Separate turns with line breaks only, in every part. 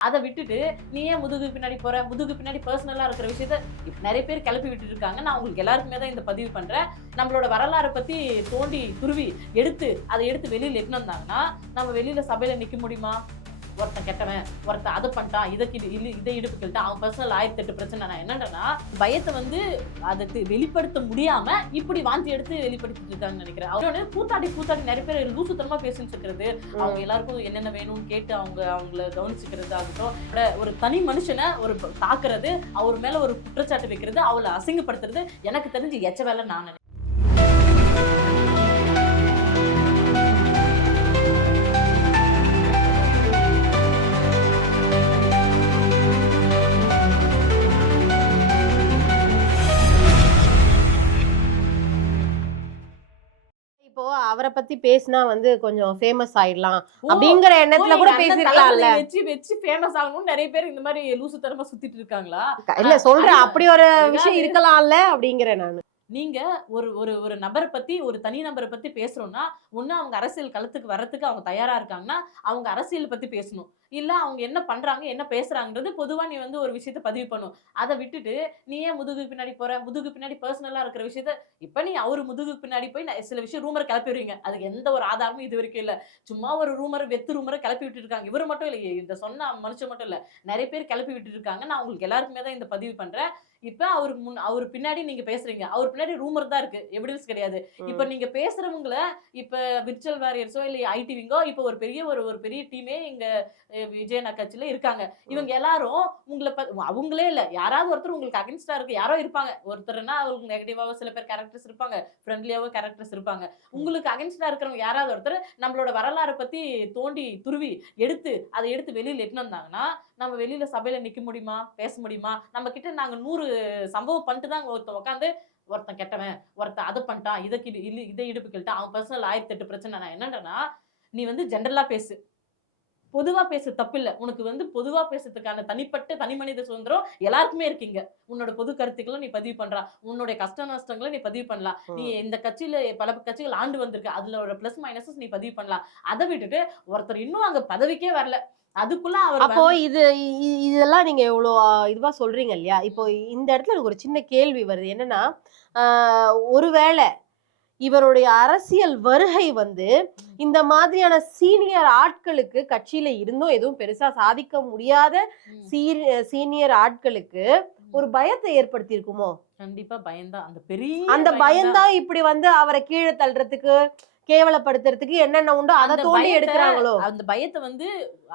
அதை விட்டுட்டு நீ ஏன் முதுகு பின்னாடி போற? முதுகு பின்னாடி பர்சனலா இருக்கிற விஷயத்த நிறைய பேர் கிளப்பி விட்டுட்டு இருக்காங்க நான் உங்களுக்கு எல்லாருக்குமே தான் இந்த பதிவு பண்றேன். நம்மளோட வரலாறை பத்தி தோண்டி துருவி எடுத்து அதை எடுத்து வெளியில எட்டுன்னு வந்தாங்கன்னா நம்ம வெளியில சபையில நிக்க முடியுமா? ஒருத்தன் கெட்டவன் ஒருத்தன் அதை பண்ணிட்டான் இதை இல்லை இதை இடுப்பு கிட்டான் அவன் பர்சனல் ஆயிரத்தி எட்டு பிரச்சனை. நான் என்னன்றேன்னா பயத்தை வந்து அதை தி- வெளிப்படுத்த முடியாம இப்படி வாந்தி எடுத்து வெளிப்படுத்திட்டு இருக்காங்கன்னு நினைக்கிறேன். அவரோட கூத்தாடி கூத்தாடி நிறைய பேர் லூசுத்தனமா பேசிட்டு இருக்கிறது. அவங்க எல்லாருக்கும் என்னென்ன வேணும்னு கேட்டு அவங்க அவங்கள கவனிச்சுக்கிறது ஆகட்டும் ஒரு தனி மனுஷனை ஒரு தாக்குறது அவர் மேல ஒரு குற்றச்சாட்டு வைக்கிறது அவளை அசிங்கப்படுத்துறது எனக்கு தெரிஞ்சு எச்ச வேலை நான்
அவரை பத்தி பேசினா வந்து கொஞ்சம் ஃபேமஸ் ஆயிடலாம். அப்படிங்கிற எண்ணத்துல கூட பேசிருக்கலாம்ல
வச்சு வச்சு ஃபேமஸ் ஆகணும்னு நிறைய பேர் இந்த மாதிரி லூசுத்தனமா சுத்திட்டு இருக்காங்களா?
இல்ல சொல்றேன். அப்படி ஒரு விஷயம் இருக்கலாம்ல அப்படிங்கிறேன் நான்.
நீங்க ஒரு ஒரு ஒரு நபரை பத்தி ஒரு தனி நபரை பத்தி பேசுறோம்னா ஒண்ணு அவங்க அரசியல் களத்துக்கு வர்றதுக்கு அவங்க தயாரா இருக்காங்கன்னா அவங்க அரசியல் பத்தி பேசணும். இல்ல அவங்க என்ன பண்றாங்க என்ன பேசுறாங்கன்றது பொதுவா நீ வந்து ஒரு விஷயத்த பதிவு பண்ணும் அதை விட்டுட்டு நீ ஏன் முதுகு பின்னாடி போற? முதுகு பின்னாடி பர்சனலா இருக்கிற விஷயத்த இப்ப நீ அவரு முதுகு பின்னாடி போய் ந- சில விஷயம் ரூமர் கிளப்பி விடுவீங்க அதுக்கு எந்த ஒரு ஆதாரமும் இது வரைக்கும் இல்ல. சும்மா ஒரு ரூமர் வெத்து ரூமரை கிளப்பி விட்டு இருக்காங்க இவரு மட்டும் இல்லையே இந்த சொன்ன மனுஷன் மட்டும் இல்ல. நிறைய பேர் கிளப்பி விட்டு இருக்காங்க நான் உங்களுக்கு எல்லாருக்குமே தான் இந்த பதிவு பண்றேன். இப்ப அவருக்கு முன் அவர் பின்னாடி நீங்க பேசுறீங்க. அவர் பின்னாடி ரூமர் தான் இருக்கு. எவிடன்ஸ் கிடையாது. இப்ப நீங்க பேசுறவங்கள இப்ப விர்ச்சுவல் வாரியர்ஸோ இல்ல ஐடிவிங்கோ இப்ப ஒரு பெரிய ஒரு ஒரு பெரிய டீமே இங்க விஜயன் கட்சியில இருக்காங்க. இவங்க எல்லாரும் உங்களை அவங்களே இல்ல. யாராவது ஒருத்தர் உங்களுக்கு அகென்ஸ்டா இருக்கு யாரோ இருப்பாங்க. ஒருத்தர்னா அவங்களுக்கு நெகட்டிவாவோ சில பேர் கேரக்டர்ஸ் இருப்பாங்க ஃப்ரெண்ட்லியாவோ கேரக்டர்ஸ் இருப்பாங்க. உங்களுக்கு அகென்ஸ்டா இருக்கிறவங்க யாராவது ஒருத்தர் நம்மளோட வரலாறை பத்தி தோண்டி துருவி எடுத்து அதை எடுத்து வெளியில எட்டுன்னு வந்தாங்கன்னா நம்ம வெளியில சபையில நிக்க முடியுமா? பேச முடியுமா? நம்ம கிட்ட நாங்க நூறு சம்பவம் பண்ணிட்டு தான் ஒருத்தன் உட்காந்து ஒருத்தன் கெட்டவன் ஒருத்தன் அதை பண்ணிட்டான் இதை இதை இடுப்பு கிட்டான் அவன் பர்சனல் ஆயிரத்தி எட்டு பிரச்சனை. நான் என்னன்றேன்னா நீ வந்து ஜென்ரலா பேசு. பொதுவா பேசு தப்பில்ல. உனக்கு வந்து பொதுவா பேசுறதுக்கான தனிப்பட்ட தனி மனித சுதந்திரம் எல்லாருக்குமே இருக்கீங்க. உன்னோட பொது கருத்துக்களை நீ பதிவு பண்றா. உன்னுடைய கஷ்ட நஷ்டங்களை நீ பதிவு பண்ணலாம் நீ இந்த கட்சியில பல கட்சிகள் ஆண்டு வந்திருக்கு. அதுல ஒரு பிளஸ் மைனஸஸ் நீ பதிவு பண்ணலாம் அதை விட்டுட்டு ஒருத்தர் இன்னும் அங்க பதவிக்கே வரல. அதுக்குள்ள அவர்
அப்போ இது இதெல்லாம் நீங்க இவ்வளோ ஆ, இதுவா சொல்றீங்க இல்லையா? இப்போ இந்த இடத்துல எனக்கு ஒரு சின்ன கேள்வி வருது. என்னன்னா ஒருவேளை இவருடைய அரசியல் வருகை வந்து இந்த மாதிரியான சீனியர் ஆட்களுக்கு கட்சியில இருந்தும் எதுவும் பெருசா சாதிக்க முடியாத சீனியர் ஆட்களுக்கு ஒரு பயத்தை ஏற்படுத்தி இருக்குமோ
கண்டிப்பா பயம்தான் அந்த பெரிய
அந்த.
பயம்தான்
இப்படி வந்து அவரை கீழே தள்ளுறதுக்கு கேவலப்படுத்துறதுக்கு என்னென்ன உண்டோ அதை தோண்டி எடுக்கிறாங்களோ?
அந்த பயத்தை வந்து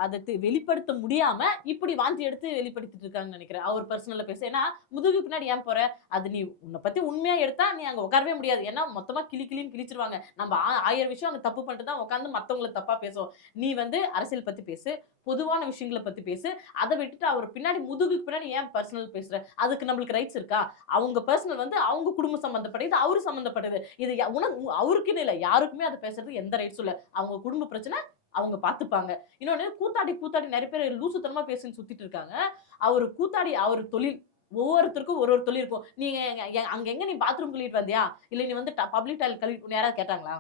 அதை வெளிப்படுத்த முடியாம இப்படி வாந்தி எடுத்து வெளிப்படுத்திட்டு இருக்காங்கன்னு நினைக்கிறேன். அவர் பர்சனல்ல பேச. ஏன்னா முதுகு பின்னாடி ஏன் போற? அது நீ உன்னை பத்தி உண்மையா எடுத்தா நீ அங்க உட்காரவே முடியாது. ஏன்னா மொத்தமா கிளி கிளின்னு கிழிச்சிருவாங்க. நம்ம ஆயிரம் விஷயம் அங்க தப்பு பண்ணிட்டு தான் உட்காந்து மத்தவங்கள தப்பா பேசுவோம். நீ வந்து அரசியல் பத்தி பேசு பொதுவான விஷயங்களை பத்தி பேசு. அதை விட்டுட்டு அவர் பின்னாடி முதுகுக்கு பின்னாடி ஏன் பர்சனல் பேசுற? அதுக்கு நம்மளுக்கு ரைட்ஸ் இருக்கா? அவங்க பர்சனல் வந்து அவங்க குடும்ப சம்பந்தப்பட்டது அவரு சம்பந்தப்பட்டது. இது உனக்கு அவருக்குன்னு இல்லை யாருக்குமே அதை பேசுறது எந்த ரைட்ஸும் இல்லை. அவங்க குடும்ப பிரச்சனை அவங்க பார்த்துப்பாங்க இன்னொன்னு கூத்தாடி கூத்தாடி நிறைய பேர் லூசுத்தனமா பேசுன்னு சுத்திட்டு இருக்காங்க. அவர் கூத்தாடி அவர் தொழில் ஒவ்வொருத்தருக்கும் ஒரு ஒரு தொழில் இருக்கும். நீங்க அங்க எங்க நீ பாத்ரூம் கழுவிட்டு வந்தியா? இல்ல நீ வந்து பப்ளிக் டாய்லெட் கழுவிட்டு யாராவது கேட்டாங்களா?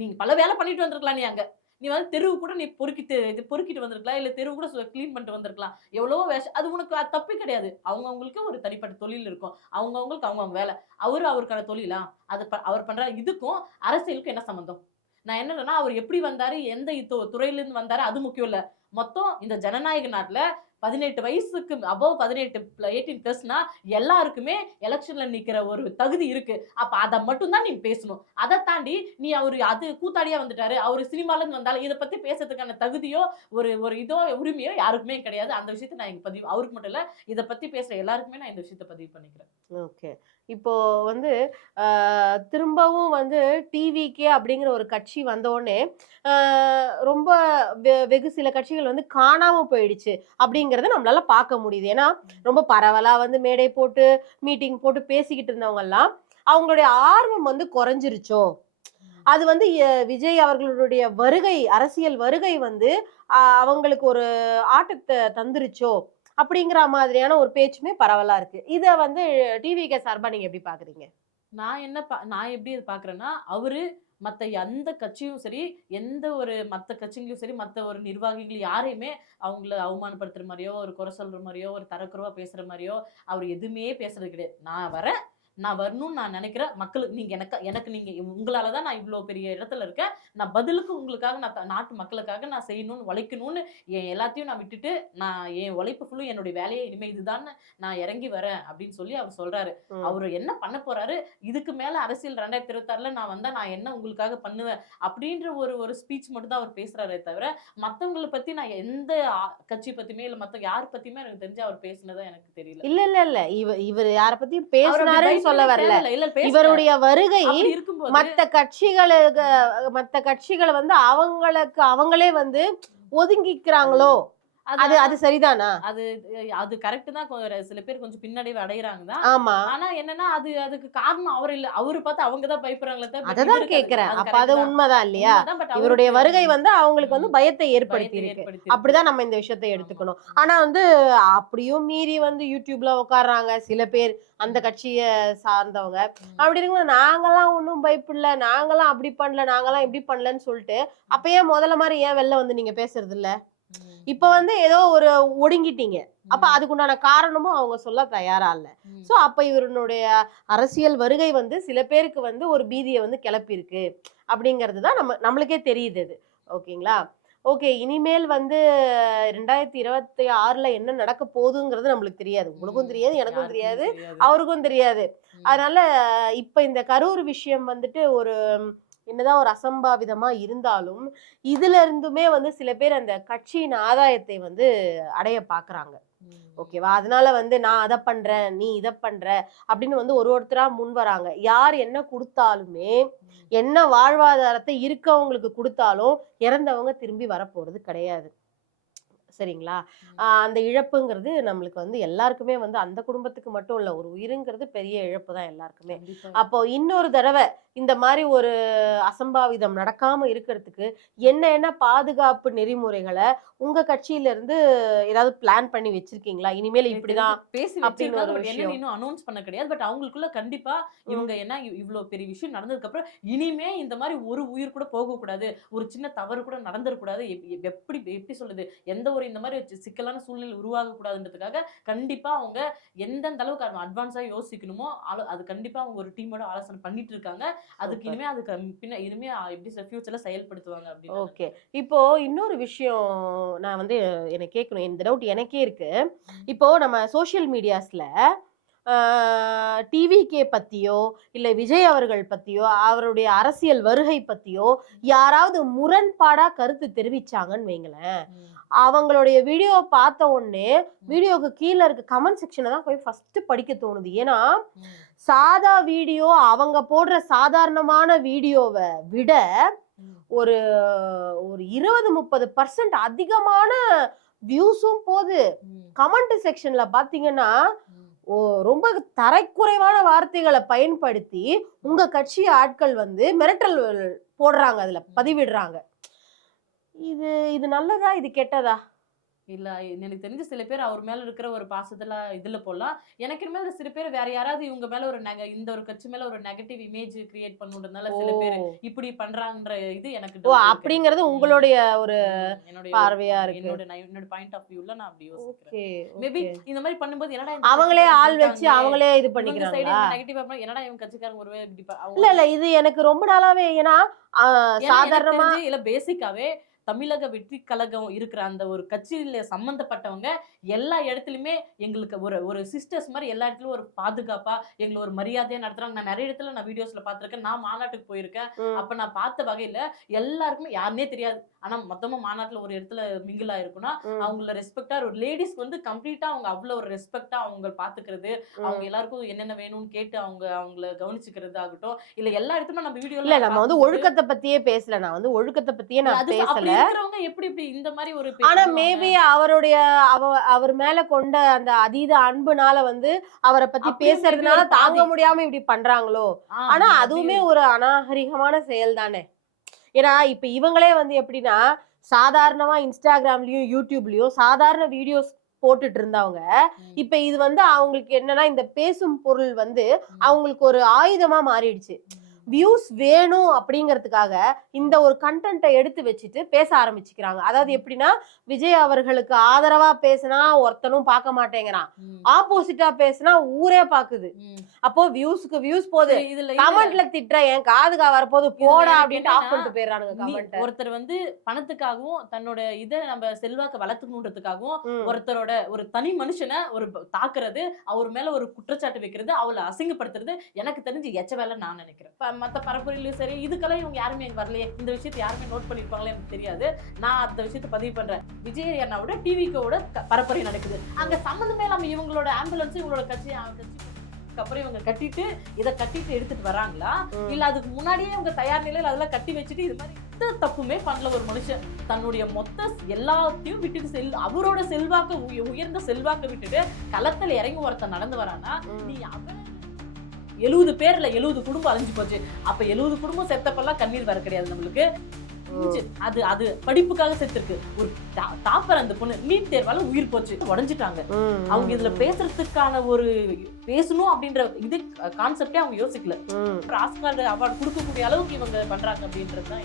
நீங்க பல வேலை பண்ணிட்டு வந்திருக்கலாம் நீ அங்கே. நீ வந்து தெருவு கூட நீ பொறுக்கிட்டு இது பொறுக்கிட்டு வந்திருக்கலாம் இல்லை தெருவு கூட க்ளீன் பண்ணிட்டு வந்திருக்கலாம். எவ்வளவோ வேஷம் அது உனக்கு தப்பு கிடையாது. அவங்கவுங்களுக்கு ஒரு தனிப்பட்ட தொழில் இருக்கும். அவங்கவுங்களுக்கு அவங்கவுங்க வேலை. அவரு அவருக்கான தொழிலா? அது அவர் பண்ற இதுக்கும் அரசியலுக்கும் என்ன சம்மந்தம் நான் என்னன்னா அவர் எப்படி வந்தாரு எந்த துறையிலேருந்து வந்தாரு அது முக்கியம் இல்லை. மொத்தம் இந்த ஜனநாயக நாட்டில் பதினெட்டு வயசுக்கு அபவ் பதினெட்டு எயிட்டீன் பிளஸ்னா எல்லாருக்குமே எலெக்ஷன்ல நிக்கிற ஒரு தகுதி இருக்கு. அப்ப அதை மட்டும்தான் நீ பேசணும். அதை தாண்டி நீ அவரு அது கூத்தாடியா வந்துட்டாரு அவரு சினிமால இருந்து வந்தாலும் இதை பத்தி பேசுறதுக்கான தகுதியோ ஒரு ஒரு இதோ உரிமையோ யாருக்குமே கிடையாது. அந்த விஷயத்தை நான் இங்க பதிவு அவருக்கு மட்டும் இல்ல இதை பத்தி பேசுற எல்லாருக்குமே நான் இந்த விஷயத்தை பதிவு பண்ணிக்கிறேன்.
ஓகே இப்போ வந்து திரும்பவும் வந்து டிவிக்கே அப்படிங்கிற ஒரு கட்சி வந்த உடனே ஆஹ், ரொம்ப வெ- வெகு சில கட்சிகள் வந்து காணாம போயிடுச்சு அப்படிங்கறத நம்மளால பார்க்க முடியுது. ஏன்னா ரொம்ப பரவலா வந்து மேடை போட்டு மீட்டிங் போட்டு பேசிக்கிட்டு இருந்தவங்க எல்லாம் அவங்களுடைய ஆர்வம் வந்து குறைஞ்சிருச்சோ? அது வந்து விஜய் அவர்களுடைய வருகை அரசியல் வருகை வந்து அவங்களுக்கு ஒரு ஆட்டத்தை தந்துருச்சோ? அப்படிங்கிற மாதிரியான ஒரு பேச்சுமே பரவலா இருக்கு. இதை வந்து டிவிகே சார்பா நீங்க எப்படி பாக்குறீங்க?
நான் என்ன பா- நான் எப்படி இது பாக்குறேன்னா அவரு மற்ற எந்த கட்சியும் சரி எந்த ஒரு மற்ற கட்சிங்களையும் சரி மற்ற ஒரு நிர்வாகிகள் யாரையுமே அவங்கள அவமானப்படுத்துற மாதிரியோ ஒரு குறை சொல்ற மாதிரியோ ஒரு தரக்குறவா பேசுற மாதிரியோ அவர் எதுவுமே பேசுறது கிடையாது. நான் வரேன் நான் வரணும்னு நான் நினைக்கிறேன் மக்களுக்கு நீங்க எனக்கு எனக்கு நீங்க உங்களால தான் நான் இவ்வளோ பெரிய இடத்துல இருக்கேன். நான் பதிலுக்கு உங்களுக்காக நான் நாட்டு மக்களுக்காக நான் செய்யணும்னு உழைக்கணும்னு என் எல்லாத்தையும் நான் விட்டுட்டு நான் என் உழைப்பு ஃபுல்லும் என்னுடைய வேலையே இனிமே இதுதான் நான் இறங்கி வரேன் அப்படின்னு சொல்லி அவர் சொல்றாரு. அவர் என்ன பண்ண போறாரு? இதுக்கு மேல அரசியல் ரெண்டாயிரத்தி இருபத்தாறுல நான் வந்தா நான் என்ன உங்களுக்காக பண்ணுவேன்? அப்படின்ற ஒரு ஒரு ஸ்பீச் மட்டும் தான் அவர் பேசுறாரே தவிர மத்தவங்களை பத்தி நான் எந்த கட்சி பத்தியுமே இல்ல மத்த யார் பத்தியுமே எனக்கு தெரிஞ்சு அவர் பேசுனதா எனக்கு தெரியல.
இல்ல இல்ல இல்ல. இவ இவர் யார பேசினாருன்னு
பயப்படவே
சொல்ல வரல. இவருடைய வருகை மத்த கட்சிகளுக்கு மத்த கட்சிகளை வந்து அவங்களுக்கு அவங்களே வந்து ஒதுங்கிக்கிறாங்களோ? அது அது சரிதானா?
அது அது கரெக்ட் தான். சில பேர் கொஞ்சம் பின்னடைவு அடையறாங்க தான்
ஆமா.
ஆனா என்னன்னா அது அதுக்கு காரணம் அவர் இல்ல. அவரு பார்த்து அவங்க தான் பயப்படுறாங்களே தவிர
அததான் கேக்குறேன். அப்ப அது
தான்.
உண்மைதான் இல்லையா? இவருடைய வருகை வந்து அவங்களுக்கு வந்து. பயத்தை ஏற்படுத்தி இருக்கு அப்படிதான் நம்ம இந்த விஷயத்தை எடுத்துக்கணும். ஆனா வந்து அப்படியும் மீறி வந்து யூடியூப்ல உட்கார்றாங்க சில பேர் அந்த கட்சிய சார்ந்தவங்க. அப்படி இருக்கும்போது நாங்கெல்லாம் ஒன்றும் பயப்படல. நாங்கெல்லாம் அப்படி பண்ணல. நாங்கெல்லாம் இப்படி பண்ணலன்னு சொல்லிட்டு அப்ப ஏன் முதல்ல மாதிரி ஏன் வெளில வந்து நீங்க பேசுறது இல்ல. இப்ப வந்து ஏதோ ஒரு ஒடுங்கிட்டீங்க அப்ப. அதுக்குண்டான காரணமும் அவங்க சொல்ல தயாரா இல்ல. சோ அப்ப இவருடைய அரசியல் வருகை வந்து சில பேருக்கு வந்து ஒரு பீதியை வந்து கிளப்பியிருக்கு அப்படிங்கிறது தான் நம்ம நம்மளுக்கே தெரியுது அது ஓகேங்களா ஓகே இனிமேல் வந்து ரெண்டாயிரத்தி இருபத்தி ஆறுல என்ன நடக்க போகுதுங்கிறது நம்மளுக்கு தெரியாது உங்களுக்கும். தெரியாது எனக்கும் தெரியாது. அவருக்கும் தெரியாது. அதனால இப்ப இந்த கரூர் விஷயம் வந்துட்டு ஒரு என்னதான் ஒரு அசம்பாவிதமா இருந்தாலும் இதுல இருந்துமே வந்து சில பேர் அந்த கட்சியின் ஆதாயத்தை வந்து அடைய பாக்குறாங்க. ஓகேவா? அதனால வந்து நான் அதை பண்றேன் நீ இதை பண்ற அப்படின்னு வந்து ஒரு ஒருத்தரா முன் வராங்க. யார் என்ன கொடுத்தாலுமே என்ன வாழ்வாதாரத்தை இருக்கவங்களுக்கு கொடுத்தாலும் இறந்தவங்க திரும்பி வரப்போறது கிடையாது. சரிங்களா? அந்த இழப்புங்கிறது நம்மளுக்கு வந்து எல்லாருக்குமே வந்து அந்த குடும்பத்துக்கு மட்டும் இல்ல ஒரு உயிருங்கிறது பெரிய இழப்பு தான் எல்லாருக்குமே. அப்போ இன்னொரு தடவை இந்த மாதிரி ஒரு அசம்பாவிதம் நடக்காம இருக்கிறதுக்கு என்ன என்ன பாதுகாப்பு நெறிமுறைகளை உங்க கட்சியில இருந்து ஏதாவது பிளான் பண்ணி வச்சிருக்கீங்களா? இனிமேல் இப்படிதான்
பேசி
அப்படின்னு ஒரு விஷயம்.
இன்னும் அனௌன்ஸ் பண்ண கிடையாது. பட் அவங்களுக்குள்ள கண்டிப்பா இவங்க என்ன இவ்- இவ்வளவு பெரிய விஷயம் நடந்ததுக்கு அப்புறம் இனிமே இந்த மாதிரி ஒரு உயிர் கூட போக கூடாது ஒரு சின்ன தவறு கூட நடந்துடக்கூடாது எப்- எப்- எப்படி எப்படி சொல்லுது எந்த ஒரு இந்த மாதிரி சிக்கலான சூழ்நிலை உருவாக கூடாதுன்றதுக்காக கண்டிப்பா அவங்க எந்தெந்த அளவுக்கு அட்வான்ஸா யோசிக்கணுமோ அது கண்டிப்பா அவங்க ஒரு டீமோட ஆலோசனை பண்ணிட்டு இருக்காங்க அதுக்கு
Super.
இனிமே அதுக்கு பின்ன இனிமே எப்படி ஃபியூச்சர்ல செயல்படுத்துவாங்க அப்படின்னு
ஓகே. இப்போ இன்னொரு விஷயம் நான் வந்து எனக்கு கேட்கணும். இந்த டவுட் எனக்கே இருக்கு. இப்போ நம்ம சோஷியல் மீடியாஸ்ல டிவிகே பத்தியோ இல்ல விஜய் அவர்கள் பத்தியோ அவருடைய அரசியல் வருகை பத்தியோ யாராவது முரண்பாடா கருத்து தெரிவிச்சாங்கன்னு வைங்களேன். அவங்களுடைய வீடியோ பார்த்த உடனே வீடியோக்கு கீழே இருக்க கமெண்ட் செக்ஷனை தான் போய் ஃபர்ஸ்ட் படிக்க தோணுது. ஏன்னா. சாதா வீடியோ அவங்க போடுற சாதாரணமான வீடியோவை விட. ஒரு ஒரு இருபது முப்பது பர்சன்ட் அதிகமான வியூஸும் போகுது. கமெண்ட் செக்ஷன்ல பாத்தீங்கன்னா ரொம்ப தரைக்குறைவான வார்த்தைகளை பயன்படுத்தி உங்க கட்சி ஆட்கள் வந்து மிரட்டல் போடுறாங்க அதுல பதிவிடுறாங்க. இது இது நல்லதா இது கெட்டதா
இல்ல எனக்கு தெரிஞ்ச சில பேர் அவர் மேல இருக்கிற ஒரு பாசத்துல இதுல போடலாம் எனக்கு மேல சில பேர் வேற யாராவது இவங்க மேல ஒரு நெக இந்த ஒரு கட்சி மேல ஒரு நெகட்டிவ் இமேஜ் கிரியேட் பண்ணுன்றதுனால சில பேர். இப்படி பண்றாங்கன்ற இது எனக்கு.
அப்படிங்கிறது. உங்களுடைய ஒரு
ம், என்னுடைய
பார்வையா இருக்கு.
என்னோட என்னோட பாயிண்ட் ஆஃப் வியூல நான் அப்படி யோசிக்கிறேன் மேபி இந்த மாதிரி பண்ணும்போது என்னடா
அவங்களே ஆள் வச்சு அவங்களே இது
negative ஆ என்னடா இவங்க கட்சிக்காரங்க ஒருவே இப்படி
இல்ல இல்ல இது எனக்கு ரொம்ப நாளாவே ஏன்னா சாதாரணமா
இல்ல பேசிக்காவே தமிழக வெற்றி கழகம் இருக்கிற அந்த ஒரு கட்சியில சம்பந்தப்பட்டவங்க எல்லா இடத்துலயுமே எங்களுக்கு ஒரு ஒரு சிஸ்டர்ஸ் மாதிரி எல்லா இடத்துலயும் ஒரு பாதுகாப்பா எங்களை ஒரு மரியாதையா நடத்துறாங்க. நான் நிறைய இடத்துல நான் வீடியோஸ்ல பாத்திருக்கேன் நான் மாநாட்டுக்கு போயிருக்கேன். அப்ப நான் பார்த்த வகையில எல்லாருக்குமே யாருனே தெரியாது. ஆனா மொத்தமா மாநாட்டுல ஒரு இடத்துல மிங்கிள் ஆயிருக்குன்னா அவங்கள ரெஸ்பெக்டா ஒரு லேடிஸ்க்கு வந்து கம்ப்ளீட்டா அவங்க அவ்வளவு ஒரு ரெஸ்பெக்டா அவங்க பாத்துக்கிறது அவங்க. எல்லாருக்கும் என்னென்ன வேணும்னு கேட்டு அவங்க அவங்கள கவனிச்சுக்கிறது ஆகட்டும். இல்ல எல்லா இடத்துலயும் நம்ம வீடியோ
இல்ல நம்ம வந்து ஒழுக்கத்தை பத்தியே பேசல. நான் வந்து ஒழுக்கத்தை பத்தியே நான் பேசல.
இருக்கிறவங்க எப்படி இப்படி இந்த மாதிரி ஒரு
ஆனா? மேபி அவருடைய அவ அவர் மேல கொண்ட அந்த அதீத அன்புனால வந்து அவரை பத்தி பேசுறதுனால தாங்க. முடியாம இப்படி பண்றாங்களோ? ஆனா அதுவுமே ஒரு அநாகரிகமான செயல் தானே ஏன்னா இப்ப இவங்களே வந்து எப்படின்னா சாதாரணமா இன்ஸ்டாகிராம்லயும் யூடியூப்லயும் சாதாரண வீடியோஸ் போட்டுட்டு இருந்தவங்க. இப்ப இது வந்து அவங்களுக்கு என்னன்னா இந்த பேசும் பொருள் வந்து அவங்களுக்கு ஒரு ஆயுதமா மாறிடுச்சு. வியூஸ் வேணும் அப்படிங்கிறதுக்காக இந்த ஒரு கண்டென்ட்டை எடுத்து வச்சுட்டு பேச ஆரம்பிச்சுக்கிறாங்க. அதாவது எப்படின்னா விஜய் அவர்களுக்கு ஆதரவா பேசினா ஒருத்தனும் பார்க்க மாட்டேங்கிறான். ஆப்போசிட்டா பேசினா ஊரே பாக்குது. அப்போ வியூஸ்க்கு வியூஸ் போகுது. கமெண்ட்ல திட்டுற என் காதுகா வரப்போது போடா அப்படின்ட்டு ஆஃப் பண்ணிட்டு போயிடுறானுங்க
ஒருத்தர் வந்து பணத்துக்காகவும் தன்னோட இதை நம்ம செல்வாக்க வளர்த்துக்கணுன்றதுக்காகவும் ஒருத்தரோட ஒரு தனி மனுஷனை ஒரு தாக்குறது அவர் மேல ஒரு குற்றச்சாட்டு வைக்கிறது அவளை அசிங்கப்படுத்துறது எனக்கு தெரிஞ்சு எச்ச வேலை நான் நினைக்கிறேன். இப்ப மத்த பரப்புரையிலும் சரி இதுக்கெல்லாம் இவங்க யாருமே வரலையே. இந்த விஷயத்தை யாருமே நோட் பண்ணிருப்பாங்களே எனக்கு தெரியாது. நான் அந்த விஷயத்தை பதிவு பண்றேன். விஜய் அண்ணாவோட டிவிக்கோட பரப்புரை நடக்குது. அங்க சம்மந்தமே இல்லாம இவங்களோட ஆம்புலன்ஸ் இவங்களோட கட்சி கட்சி அப்புறம் இவங்க கட்டிட்டு இதை கட்டிட்டு எடுத்துட்டு வராங்களா? இல்ல அதுக்கு முன்னாடியே இவங்க தயார் நிலையில அதெல்லாம் கட்டி வச்சுட்டு இது மாதிரி எந்த தப்புமே பண்ணல ஒரு மனுஷன். தன்னுடைய மொத்த எல்லாத்தையும் விட்டுட்டு செல் அவரோட செல்வாக்க உய- உயர்ந்த செல்வாக்க விட்டுட்டு களத்துல இறங்கி ஒருத்தன் நடந்து வரானா நீ அவன் எழுபது பேர்ல எழுபது குடும்பம் அழிஞ்சு போச்சு. அப்ப எழுபது குடும்பம் செத்தப்பெல்லாம் கண்ணீர் வர கிடையாது நம்மளுக்கு. அது அது படிப்புக்காக செத்துருக்கு. ஒரு தாப்பர் அந்த பொண்ணு நீட் தேர்வால உயிர் போச்சு. உடஞ்சிட்டாங்க. அவங்க இதுல பேசுறதுக்கான ஒரு பேசணும் அப்படின்ற இது கான்செப்டே அவங்க யோசிக்கல. ஆஸ்கார் அவார்டு கொடுக்கக்கூடிய அளவுக்கு இவங்க பண்றாங்க அப்படின்றது தான்